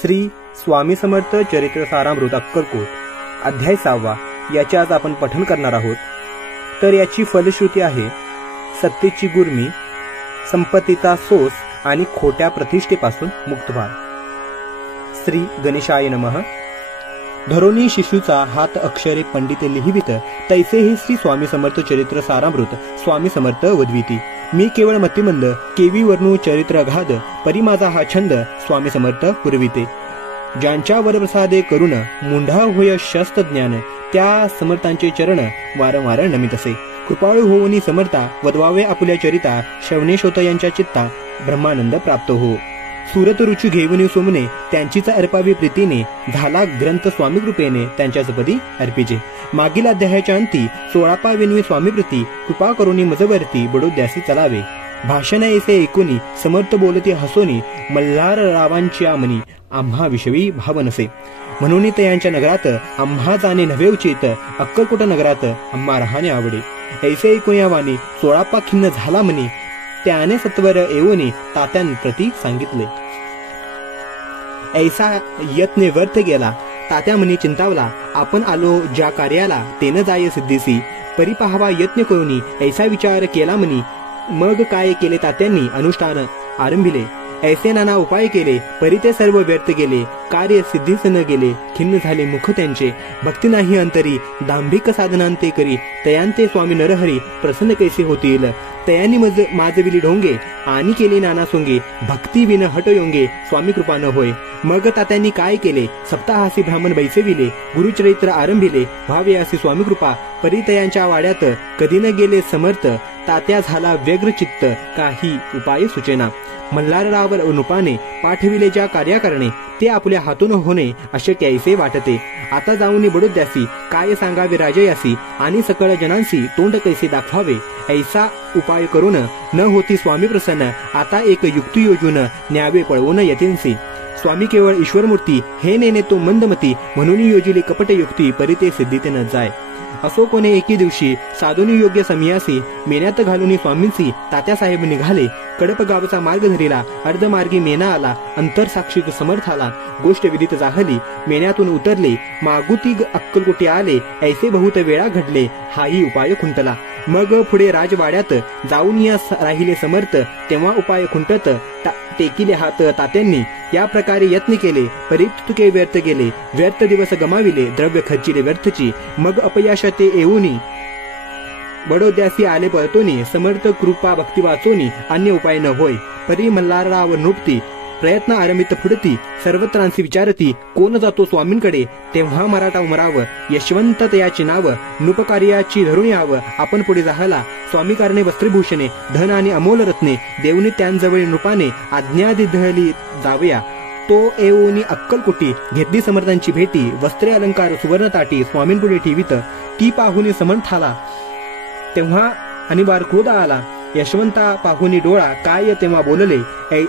श्री स्वामी समर्थ चरित्र सारामृत अक्कलकोट अध्याय 6 याचे आज आपण पठण करणार आहोत। तर याची फलश्रुती आहे सत्तेची गुर्मी, संपत्तीचा सोस आणि खोट्या प्रतिष्ठेपासून मुक्त व्हा। श्री गणेशाय नमः। धरोनी शिशूचा हात अक्षरे पंडिते लिहिवित तैसे हे श्री स्वामी समर्थ चरित्र सारामृत स्वामी समर्थ वदविती। मी केवळ मतिमंद केवी वर्णू चरित्र अगाध, परी माझा हा छंद स्वामी समर्थ पुरविते। ज्यांच्या वरप्रसादे करुण मुंढा होय शस्त ज्ञान, त्या समर्थांचे चरण वारंवार नमित असे। कृपाळू होऊनी समर्था वदवावे आपुल्या चरिता, श्रवणेशोत यांच्या चित्ता ब्रह्मानंद प्राप्त हो। सुरत रुचू घेऊन सोमने त्यांचीच अर्पावी प्रीतीने, झाला ग्रंथ स्वामी कृपेने त्यांच्याच पदी अर्पिजे। मागील अध्यायाच्या अंती 16 विनवी स्वामी प्रती, कृपा करुणी मजवरती बडोद्यासी चलावे। भाषण ऐसे ऐकुनी समर्थ बोलती हसोनी, मल्हार रावांची आमनी आम्हा विषयी भाव नसे। म्हणून तयांच्या नगरात आम्हा जाणे नव्हे उचित, अक्कलकोट नगरात आम्हा राहणे आवडे। ऐसे ऐकुया वाणी 16 खिन्न झाला म्हणे, त्याने सत्वर येऊनी तात्यांप्रती सांगितले। ऐसा यत्न व्यर्थ गेला, तात्या म्हणे चिंतावला, आपण आलो ज्या कार्याला तेन जाय सिद्धीसी। परी पाहावा यत्न करूनी ऐसा विचार केला म्हणी, मग काय केले तात्यांनी अनुष्ठान आरंभिले। ऐसे नाना उपाय केले, परी ते सर्व व्यर्थ गेले, कार्य सिद्धीस न गेले। खिन्न झाले मुख त्यांचे, भक्ती नाही अंतरी, दांभिक साधनांते करी। तयांते स्वामी नरहरी प्रसन्न कैसे होतील, तयांनी माजविली ढोंगे, आणि केले नाना सोंगे, भक्ती विन हट योंगे स्वामी कृपा न होय। मग तात्यांनी काय केले, सप्ताहासी ब्राह्मण बैसविले, गुरुचरित्र आरंभिले, व्हावे अशी स्वामी कृपा। परी तयांच्या वाड्यात कधी न गेले समर्थ, तात्या झाला व्यग्र चित्त, काही उपाय सुचेना। मल्हारराव अनुपाने पाठविले ज्या कार्या करणे, ते आपल्या हातून होणे अशक्य ऐसे वाटते। आता जाऊन बडोद्यासी काय सांगावे राजयासी, आणि सकळ जनांसी तोंड कैसे दाखवावे। ऐसा उपाय करून न होती स्वामी प्रसन्न, आता एक युक्ती योजून न्यावे पळवून यतींसी। स्वामी केवळ ईश्वरमूर्ती हे नेने तो मंदमती, म्हणून योजिली कपट युक्ती, परी ते सिद्धीते न जाय। असो कोणे एके दिवशी साधूनी योग्य समयासी, मेन्यात घालून स्वामींसी तात्यासाहेब निघाले। कडप गावचा मार्ग धरिला, अर्धमार्गी मेना आला, अंतर साक्षी समर्थ आला। गोष्ट विदित जाहली, मेन्यातून उतरले, मागुती अक्कलकोटी आले। ऐसे बहुत वेळा घडले, हाही उपाय खुंटला। मग पुढे राजवाड्यात जाऊन या राहिले समर्थ, तेव्हा उपाय खुंटत टेकिले हात तात्यांनी। या प्रकारे यत्न केले, परितुके व्यर्थ गेले, व्यर्थ दिवस गमाविले, द्रव्य खर्चिले व्यर्थची। मग अपयश ते येऊनी बडोद्यासी आले परतोनी, समर्थ कृपा भक्ती वाचोनी, अन्य उपाय न होय। परी मल्हारराव नृपती प्रयत्न आरंभित फुडती, सर्वत्रांसी विचारती, कोण जातो स्वामींकडे। तेव्हा मराठा उमराव, यशवंत तयाची नाव, नृपकार्याची धरून यावं आपण पुढे जाहला। स्वामी कारणे वस्त्रभूषणे, धन आणि अमोल रत्ने, देऊनी त्यांजवळी नृपाने आज्ञा दिधली जावया। तो येऊनी अक्कलकोटी घेतली समर्थांची भेटी, वस्त्रे अलंकार सुवर्ण ताटी स्वामींपुढे ठेवीत। ती पाहुनी समर्थाला तेव्हा अनिवार क्रोध आला, यशवंता पाहुनी डोळा काय तेव्हा बोलले।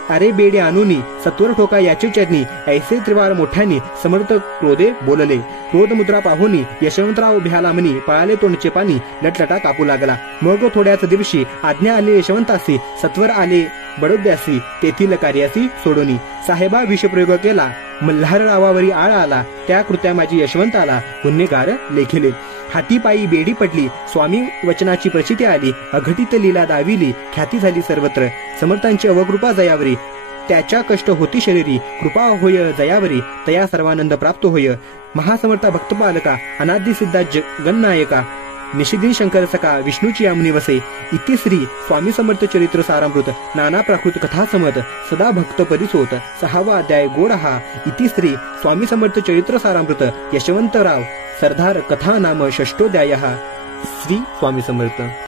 अरे बेडे आणूनी सत्वर ठोका याची चरणी, ऐसे त्रिवार मोठ्यानी समर्थ क्रोधे बोलले। क्रोध मुद्रा पाहुनी यशवंतराव भ्याला म्हणी, पळाले तोंडचे पाणी, लटलटा कापू लागला। मग थोड्याच दिवशी आज्ञा आली यशवंतासी, सत्वर आले बडोद्यासी, तेथील कार्यासी सोडोनी। साहेबा विषप्रयोग केला, मल्हाररावावरी आळ आला, त्या कृत्या माझी यशवंताला गुन्हेगार लेखिले। हाती पायी बेडी पडली, स्वामी वचनाची प्रचिती आली, अघटित लीला दाविली, ख्याती झाली सर्वत्र। समर्थांची अवकृपा जयावरी, त्याच्या कष्ट होती शरीरी, कृपा होय जयावरी, तया सर्वानंद प्राप्त होय। महासमर्था भक्तपालका, अनादि सिद्धा जगन्नायका, निषिदिन शंकर सका, विष्णूची यामनी वसे। इति श्री स्वामी समर्थ चरित्र सारामृत नाना प्राकृत कथा समत, सदा भक्त परिसोत। 6वा अध्याय गोडहा। इति श्री स्वामी समर्थ चरित्र सारामृत यशवंतराव सरदार कथा नाम षष्ठोध्यायः। श्री स्वामी समर्थ।